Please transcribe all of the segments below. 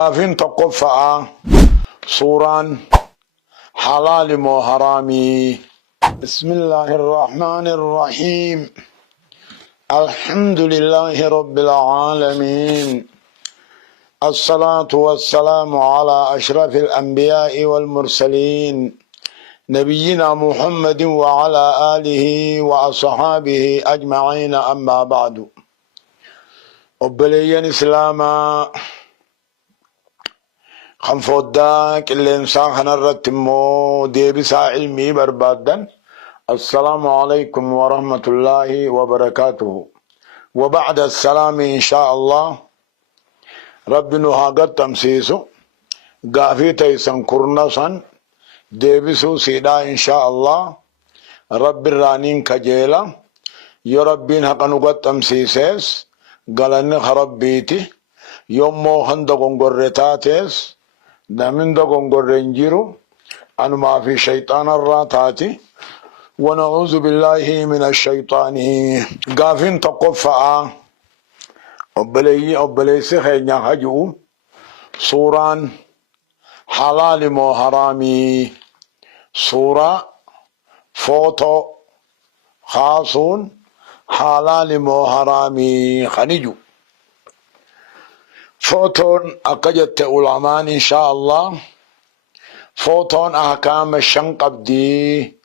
فين تقفى صوران حلال مو حرامي. بسم الله الرحمن الرحيم. الحمد لله رب العالمين. الصلاة والسلام على أشرف الأنبياء والمرسلين نبينا محمد وعلى آله وأصحابه أجمعين. أما بعد، أبليين إسلاما خنفوداك اللي انسان خنرتمو ديبسا علمي بربادا. السلام عليكم ورحمة الله وبركاته. وبعد السلام إن شاء الله رب نهاجت تمسيسو قافي تيسن كرنسن ديبسو سيدا إن شاء الله رب الرانين كجيلا يا ربين حق نقت تمسيسيس قالن خربيتي يومو هندقون قرتاتيس نمن دقون قرنجيرو أنو ما في شيطان الراتاتي ونعوذ بالله من الشيطان. قافين تقفع أبليسي خينا هجو صوران حلال مو حرامي. صورة فوتو خاصون حلال مو حرامي خنيجو. فوتون أقجت علمان إن شاء الله. فوتون أحكام الشن قبدي،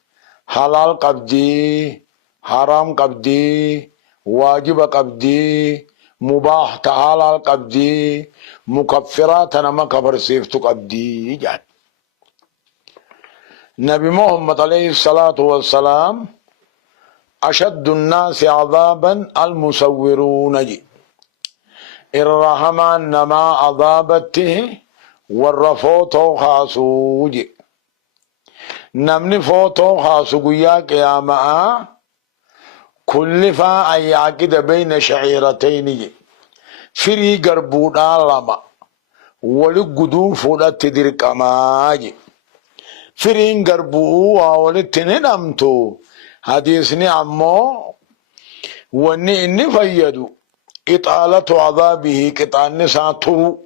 حلال قبدي، حرام قبدي، واجب قبدي، مباح تحلال قبدي، مكفرات نما كفر سيفتو قبدي جان. نبي محمد عليه الصلاة والسلام أشد الناس عذابا المصورون جي. الرحمن نما عذابته والرفوتو خاسوجي. نمني فوتو خاسو يا قياما كل فا أن يعقد بين شعيرتين فري قربونا لما ولقدو فولت تدرك أماجي فرين قربو وولتنين أمتو حديثني عمو وني إني فيدو إطالة عذابه قطع النساء ترو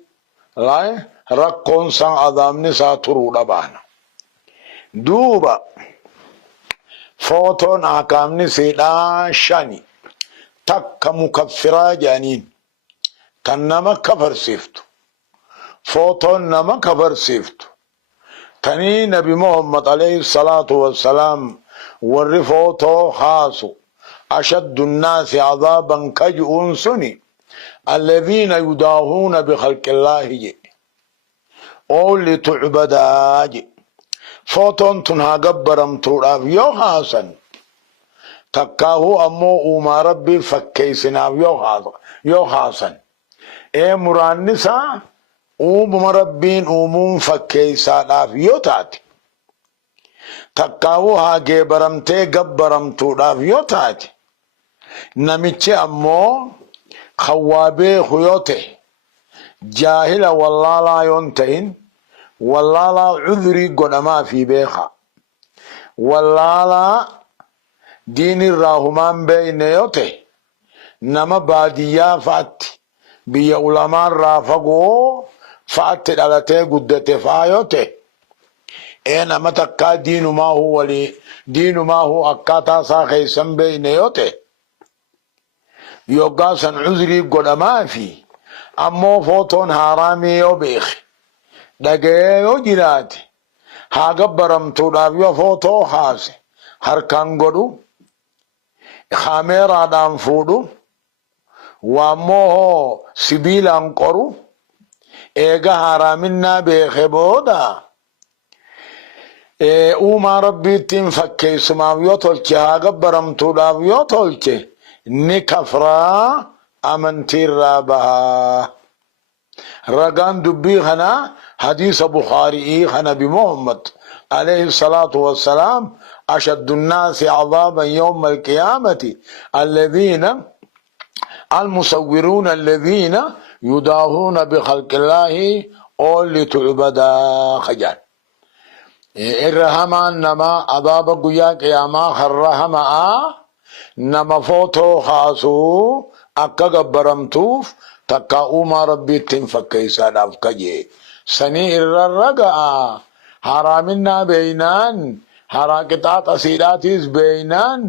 لا رقون سا عذاب نساء ترو لبانا دوبا. فوتون أحكام نسيدا شاني تك مكفرا جانين تنما كفر سيفتو. فوتون نما كفر سيفتو تني نبي محمد عليه الصلاة والسلام ور فوتو خاصو أشد الناس عذابا كجؤون سني الذين يداهون بخلق الله جي أو لتعبدا جي. فوتون تنها قبرم توراف يو حاسن تكاهو أمو أما ربي فكيسناف يو حاسن اي مرانسا أم ربين أمون فكيساناف يو تاتي تكاهو ها قبرمتي قبرم توراف يو تاتي. نميتش أمو خوابي خيوته جاهل والله لا ينتهن والله لا عذري قدما في بيخا والله لا دين الراهمان بين يوته نما باديا فات بي علماء رافقو فات دلته قدته فايوته اينا متكا دين ما هو لي دين ما هو اكاتا ساخي سنبين يوته يوغاسن عذري قدما في امو فوتون حرامي يو بيخ دقee yoo jiraate haa gabbaramtuudhaaf yoo footoo haase harkaan godhu kaameeraadhaan fuudhu waammoo sibiilaan qoru eega haraaminaa beeke booda uumaa rabbiittiin fakkeessumaaf yoo tolche haa gabbaramtuudhaaf yoo tolche ni kafraa amantiirraa bahaa. رقان دبي خنا حديث بخاري خنا بمحمد عليه الصلاة والسلام أشد الناس عذابا يوم القيامة الذين المصورون الذين يداهون بخلق الله أو لتعبدا خجال. الرحمن نما عذاب قيا قياما خرهما نما فوتو خاسو أكا قبرمتوف تكاوما ربي تنفكيسا دافكجي سني الرقا حرامنا بينان حراكتات أسيراتيس بينان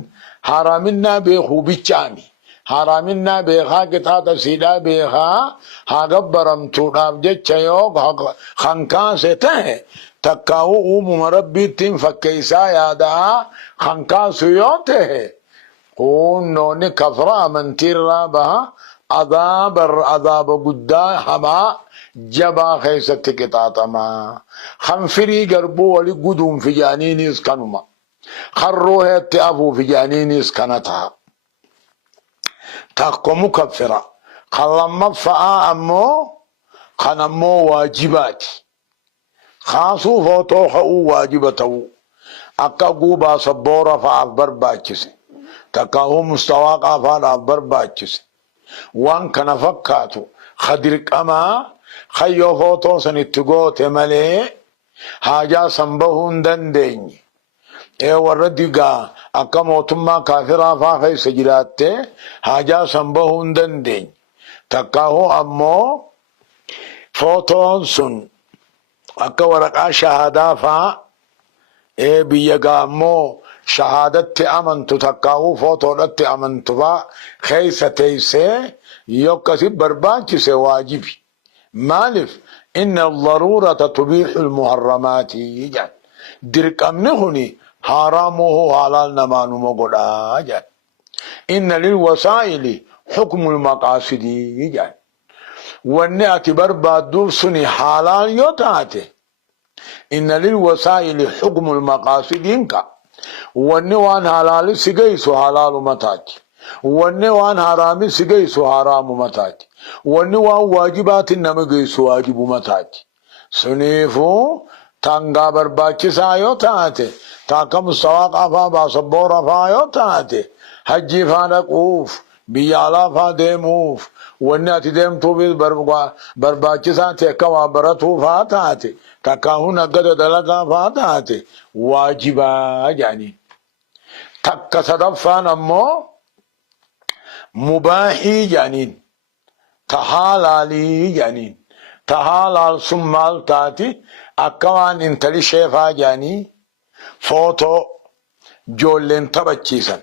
حرامنا بيخو بيچاني حرامنا بيخا كتات أسيرا بيخا هاقبرم توداب جيچا يوك خانكان سته تكاو مربي تنفكيسا يادا خانكان سيوته نوني كفرا من تيرا بها عذاب قدا هما جبا خيست كتاتما خنفري قربو ولي قدوم في جانيني اسكنما خروه اتعفو في جانيني اسكنتها تاكو مكفرة خلما فآ أمو خنمو واجبات خاصو فوتو خو واجبتو أكا قوبا صبورا فأكبر باچسي تكاهو مستواق آفاد أكبر باچسي وان كان فكاتو خدرك أما خيو فوتو سنتگو تمالي حاجة سنبهون دندين وردقا أكا موتما كافرا فاخي سجرات حاجة سنبهون دندين تكاهو أمو فوتو سن أكا ورقا شهادا فا بيجا أمو شهادت أمنتو تكاهو فوتو أمنتو فا خيسة تيسي يوكسي بربانكي سي واجبي مالف إن الضرورة تبيح المحرمات يجان درك أمنهني حرامه حلال نمانو مقودا جان إن للوسائل حكم المقاصد يجان واني اعتبر بادور سني حلال يوتاته إن للوسائل حكم المقاصد ينكا واني وان حلال سيقيسو حلال متاك واني وان حرام سيقيسو حرام متاك واني وان واجبات نمقيسو واجب متاك سنيفو تانغا برباچي سايو تاته تاكا مستواق افا باصبور افا يو تاته حجي فانقوف بيالا فا ديموف واني اتي ديمتو بيز برباچي ساته كوا برتو فا تاته تاكاهو نقد دلقا فا تاته واجبا جاني تاكا صدفان امو مباحي جانين تحالالي جانين تحالال سمال تاتي أكوان انتلي شيفا جاني فوتو جولين تبچيسن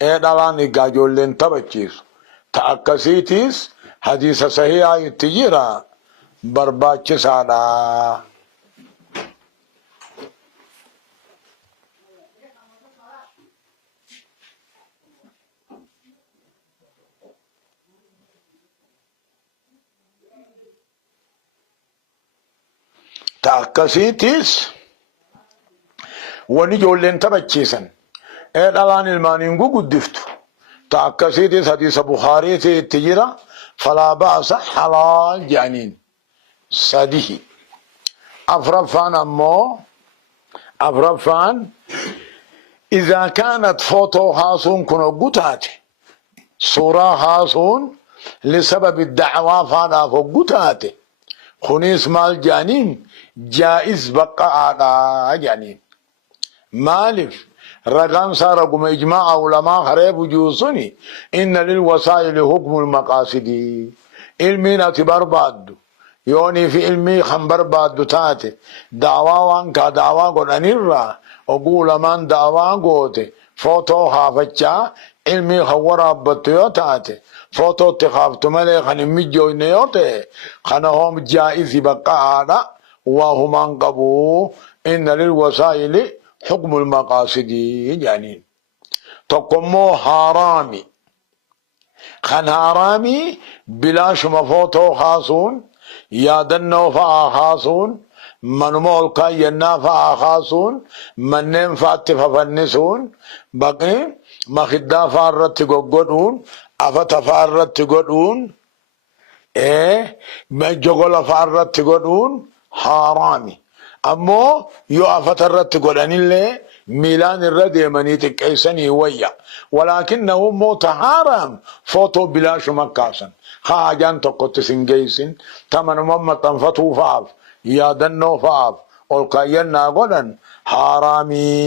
دالان إقا جولين تبچيس تأكسيتيس حديث صحيحة يتجيرا برباچسانا تأكسيتيس وني جولين تبچيسن دالان المانينغو قدفتو تأكسيتيس حديث بخاري تجيرا فلا بأس حلال جانين ساديه أفرفان أمو أفرفان إذا كانت فوتو خاصون كنو قطعتي صورة خاصون لسبب الدعوة فانا فو قطعتي خنيس مال جانين جائز بقى على جانين مالف رقم سارقم إجماع علماء خريب جوسني إن للوسائل حكم المقاصد علمي اعتبار بعد يوني في علمي خنبر بعد تاتي دعوة وانكا دعوة قد أنيرا أقول من دعوة قوتي فوتو خافتشا علمي خورا بطيو تاتي فوتو تخافتو ملي خنمي جوينيوتي خنهم جائز بقى على وهم انقبوا إن للوسائل حكم المقاصد يعني تقمو حرامي خن حرامي بلاش مفوتو خاصون يادنو فا خاصون منمول كاينا فا خاصون منن فاتف فنسون بقي مخدا فارت غغدون افت فارت غدون مجغل فارت غدون حرامي أمو يو أفترت قرآن الله ميلان الردي منيت كيسني ويا ولكنه موت حرام فوتو بلاش مكاسن خاجان تقوت سنجيسن تمن مما تنفتو فاف يا دنو فاف والقاينا قدن حرامي